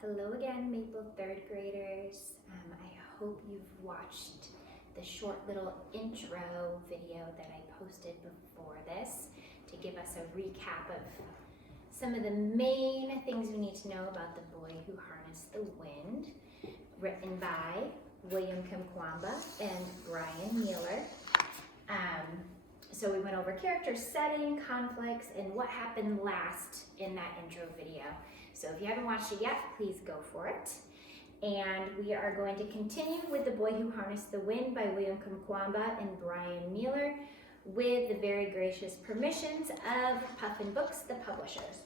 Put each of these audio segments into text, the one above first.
Hello again, Maple third graders. I hope you've watched the short little intro video that I posted before this to give us a recap of some of the main things we need to know about The Boy Who Harnessed the Wind, written by William Kamkwamba and Brian Mueller. So we went over character setting, conflicts, and what happened last in that intro video. So if you haven't watched it yet, please go for it. And we are going to continue with The Boy Who Harnessed the Wind by William Kamkwamba and Brian Mueller with the very gracious permissions of Puffin Books, the publishers.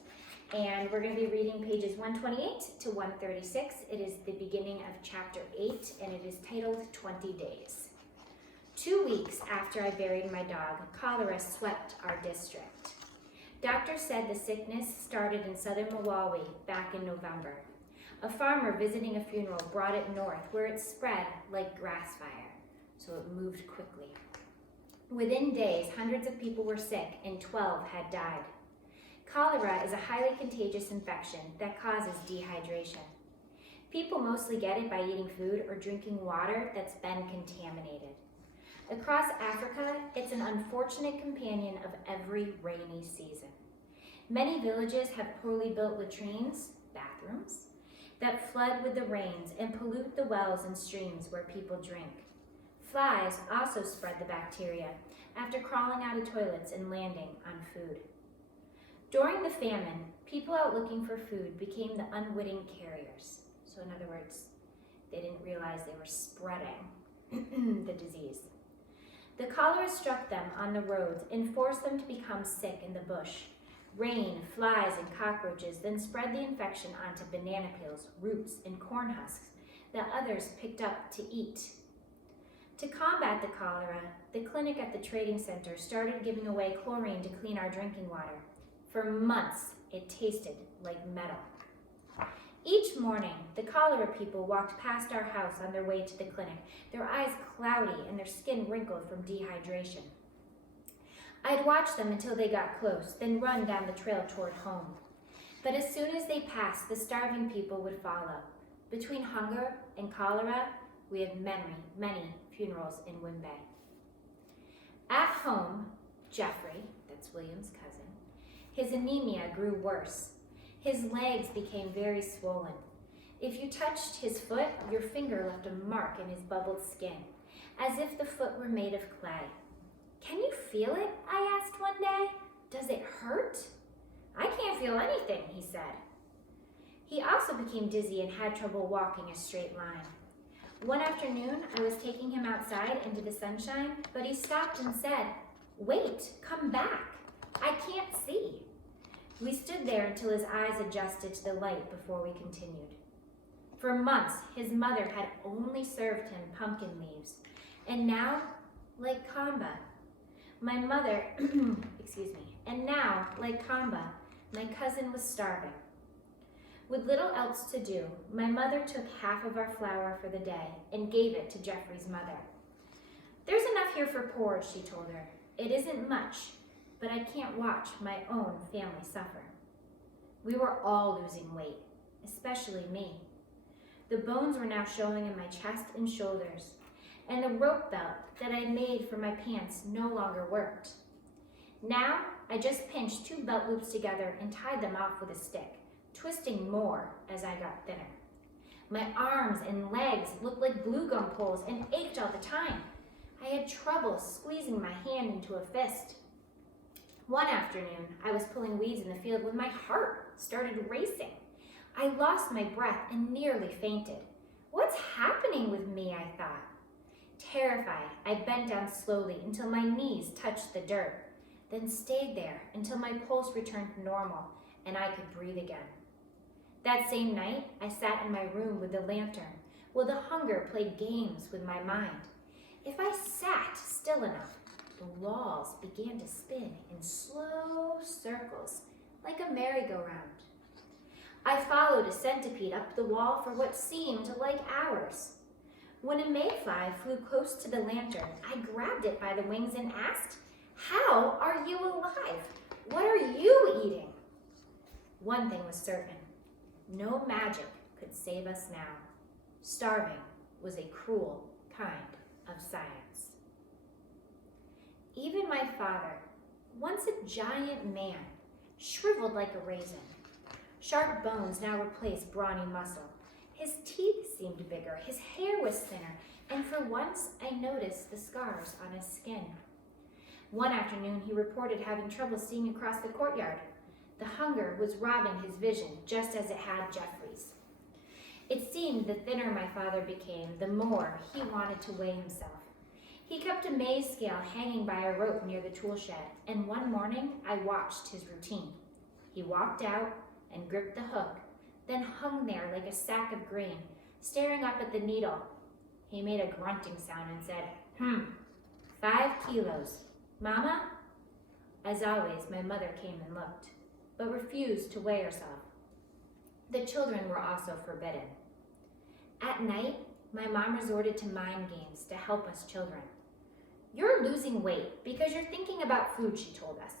And we're going to be reading pages 128 to 136. It is the beginning of chapter 8 and it is titled 20 Days. 2 weeks after I buried my dog, cholera swept our district. Doctors said the sickness started in southern Malawi back in November. A farmer visiting a funeral brought it north where it spread like grass fire, so it moved quickly. Within days, hundreds of people were sick and 12 had died. Cholera is a highly contagious infection that causes dehydration. People mostly get it by eating food or drinking water that's been contaminated. Across Africa, it's an unfortunate companion of every rainy season. Many villages have poorly built latrines, bathrooms, that flood with the rains and pollute the wells and streams where people drink. Flies also spread the bacteria after crawling out of toilets and landing on food. During the famine, people out looking for food became the unwitting carriers. So in other words, they didn't realize they were spreading the disease. The cholera struck them on the roads and forced them to become sick in the bush. Rain, flies, and cockroaches then spread the infection onto banana peels, roots, and corn husks that others picked up to eat. To combat the cholera, the clinic at the trading center started giving away chlorine to clean our drinking water. For months, it tasted like metal. Each morning, the cholera people walked past our house on their way to the clinic, their eyes cloudy and their skin wrinkled from dehydration. I'd watch them until they got close, then run down the trail toward home. But as soon as they passed, the starving people would follow. Between hunger and cholera, we had many funerals in Wimbe. At home, Jeffrey, that's William's cousin, his anemia grew worse. His legs became very swollen. If you touched his foot, your finger left a mark in his bubbled skin, as if the foot were made of clay. "Can you feel it?" I asked one day. "Does it hurt?" "I can't feel anything," he said. He also became dizzy and had trouble walking a straight line. One afternoon, I was taking him outside into the sunshine, but he stopped and said, "Wait, come back. I can't see." We stood there until his eyes adjusted to the light before we continued. For months, his mother had only served him pumpkin leaves, and now, like Kamba, my cousin was starving. With little else to do, my mother took half of our flour for the day and gave it to Jeffrey's mother. "There's enough here for porridge," she told her. "It isn't much, but I can't watch my own family suffer." We were all losing weight, especially me. The bones were now showing in my chest and shoulders, and the rope belt that I made for my pants no longer worked. Now, I just pinched 2 belt loops together and tied them off with a stick, twisting more as I got thinner. My arms and legs looked like glue gun poles and ached all the time. I had trouble squeezing my hand into a fist. One afternoon, I was pulling weeds in the field when my heart started racing. I lost my breath and nearly fainted. What's happening with me, I thought. Terrified, I bent down slowly until my knees touched the dirt, then stayed there until my pulse returned to normal and I could breathe again. That same night, I sat in my room with the lantern while the hunger played games with my mind. If I sat still enough, the walls began to spin in slow circles, like a merry-go-round. I followed a centipede up the wall for what seemed like hours. When a mayfly flew close to the lantern, I grabbed it by the wings and asked, "How are you alive? What are you eating?" One thing was certain. No magic could save us now. Starving was a cruel kind of science. Even my father, once a giant man, shriveled like a raisin. Sharp bones now replaced brawny muscle. His teeth seemed bigger, his hair was thinner, and for once I noticed the scars on his skin. One afternoon he reported having trouble seeing across the courtyard. The hunger was robbing his vision just as it had Jeffrey's. It seemed the thinner my father became, the more he wanted to weigh himself. He kept a maize scale hanging by a rope near the tool shed, and one morning I watched his routine. He walked out and gripped the hook, then hung there like a sack of grain, staring up at the needle. He made a grunting sound and said, 5 kilos. Mama? As always, my mother came and looked, but refused to weigh herself. The children were also forbidden. At night, my mom resorted to mind games to help us children. You're losing weight because you're thinking about food, she told us.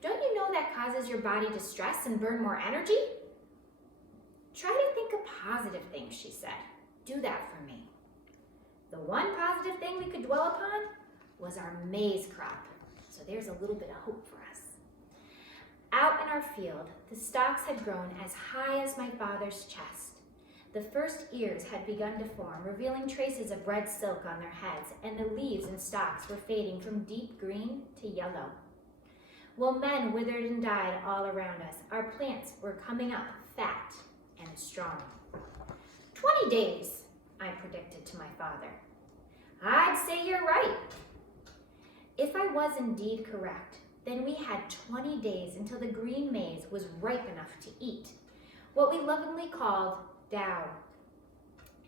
Don't you know that causes your body to stress and burn more energy? Try to think of positive things, she said. Do that for me. The one positive thing we could dwell upon was our maize crop. So there's a little bit of hope for us. Out in our field, the stalks had grown as high as my father's chest. The first ears had begun to form, revealing traces of red silk on their heads, and the leaves and stalks were fading from deep green to yellow. While men withered and died all around us, our plants were coming up fat and strong. 20 days, I predicted to my father. I'd say you're right. If I was indeed correct, then we had 20 days until the green maize was ripe enough to eat, what we lovingly called dough.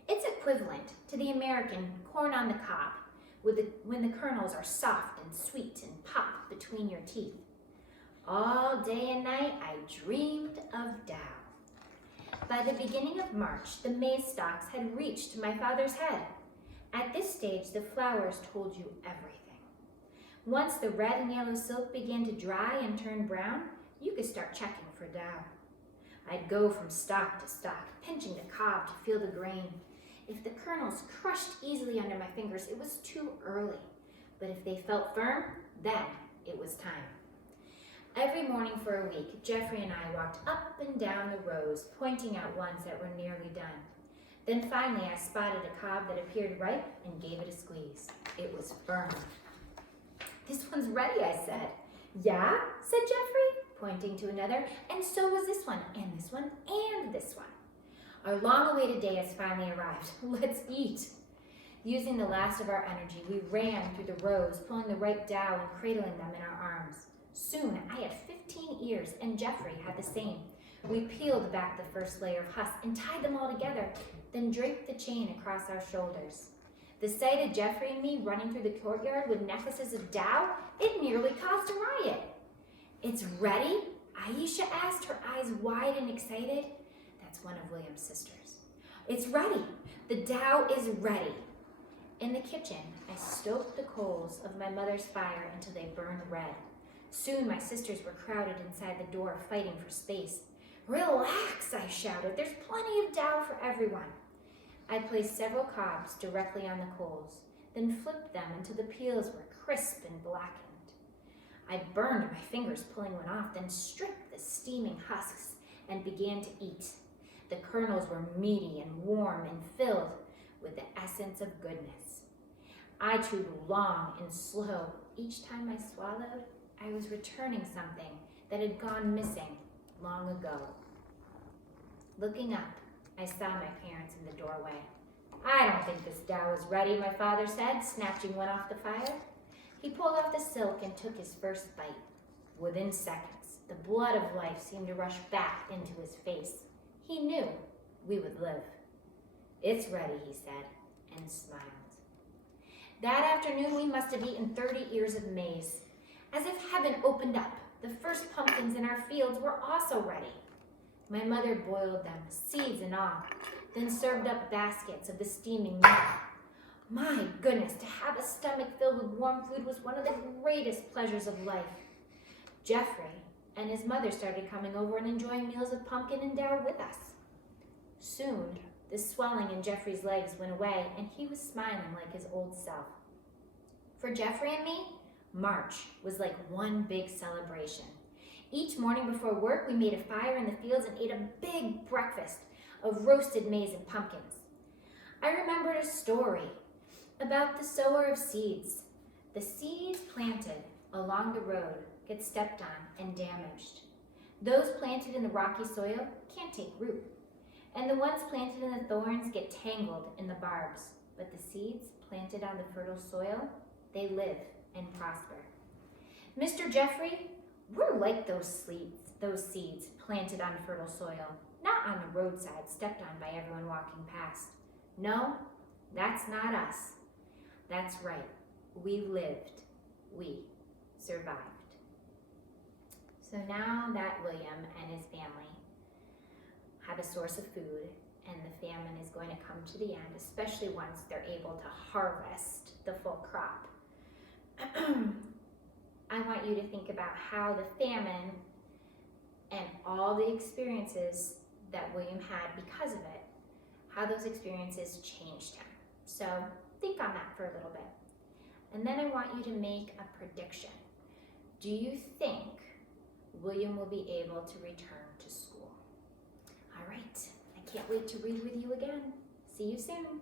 It's equivalent to the American corn on the cob, when the kernels are soft and sweet and pop between your teeth. All day and night, I dreamed of dough. By the beginning of March, the maize stalks had reached my father's head. At this stage, the flowers told you everything. Once the red and yellow silk began to dry and turn brown, you could start checking for dough. I'd go from stalk to stalk, pinching the cob to feel the grain. If the kernels crushed easily under my fingers, it was too early. But if they felt firm, then it was time. Every morning for a week, Jeffrey and I walked up and down the rows, pointing out ones that were nearly done. Then finally, I spotted a cob that appeared ripe and gave it a squeeze. It was firm. This one's ready, I said. Yeah, said Jeffrey, pointing to another, and so was this one, and this one, and this one. Our long-awaited day has finally arrived. Let's eat. Using the last of our energy, we ran through the rows, pulling the ripe dough and cradling them in our arms. Soon, I had 15 ears, and Jeffrey had the same. We peeled back the first layer of husk and tied them all together, then draped the chain across our shoulders. The sight of Jeffrey and me running through the courtyard with necklaces of dough, it nearly caused a riot. It's ready? Aisha asked, her eyes wide and excited. That's one of William's sisters. It's ready. The dough is ready. In the kitchen, I stoked the coals of my mother's fire until they burned red. Soon my sisters were crowded inside the door, fighting for space. Relax, I shouted. There's plenty of dough for everyone. I placed several cobs directly on the coals, then flipped them until the peels were crisp and blackened. I burned my fingers pulling one off, then stripped the steaming husks and began to eat. The kernels were meaty and warm and filled with the essence of goodness. I chewed long and slow. Each time I swallowed, I was returning something that had gone missing long ago. Looking up, I saw my parents in the doorway. I don't think this dough is ready, my father said, snatching one off the fire. He pulled off the silk and took his first bite. Within seconds, the blood of life seemed to rush back into his face. He knew we would live. It's ready, he said, and smiled. That afternoon, we must have eaten 30 ears of maize. As if heaven opened up, the first pumpkins in our fields were also ready. My mother boiled them, seeds and all, then served up baskets of the steaming meat. My goodness, to have a stomach filled with warm food was one of the greatest pleasures of life. Jeffrey and his mother started coming over and enjoying meals of pumpkin and dough with us. Soon, the swelling in Jeffrey's legs went away, and he was smiling like his old self. For Jeffrey and me, March was like one big celebration. Each morning before work, we made a fire in the fields and ate a big breakfast of roasted maize and pumpkins. I remembered a story about the sower of seeds. The seeds planted along the road get stepped on and damaged. Those planted in the rocky soil can't take root, and the ones planted in the thorns get tangled in the barbs. But the seeds planted on the fertile soil, they live and prosper. Mr. Jeffrey, we're like those seeds planted on fertile soil, not on the roadside stepped on by everyone walking past. No, that's not us. That's right. We lived. We survived. So now that William and his family have a source of food and the famine is going to come to the end, especially once they're able to harvest the full crop, I want you to think about how the famine and all the experiences that William had because of it, how those experiences changed him. So think on that for a little bit. And then I want you to make a prediction. Do you think William will be able to return to school? All right, I can't wait to read with you again. See you soon.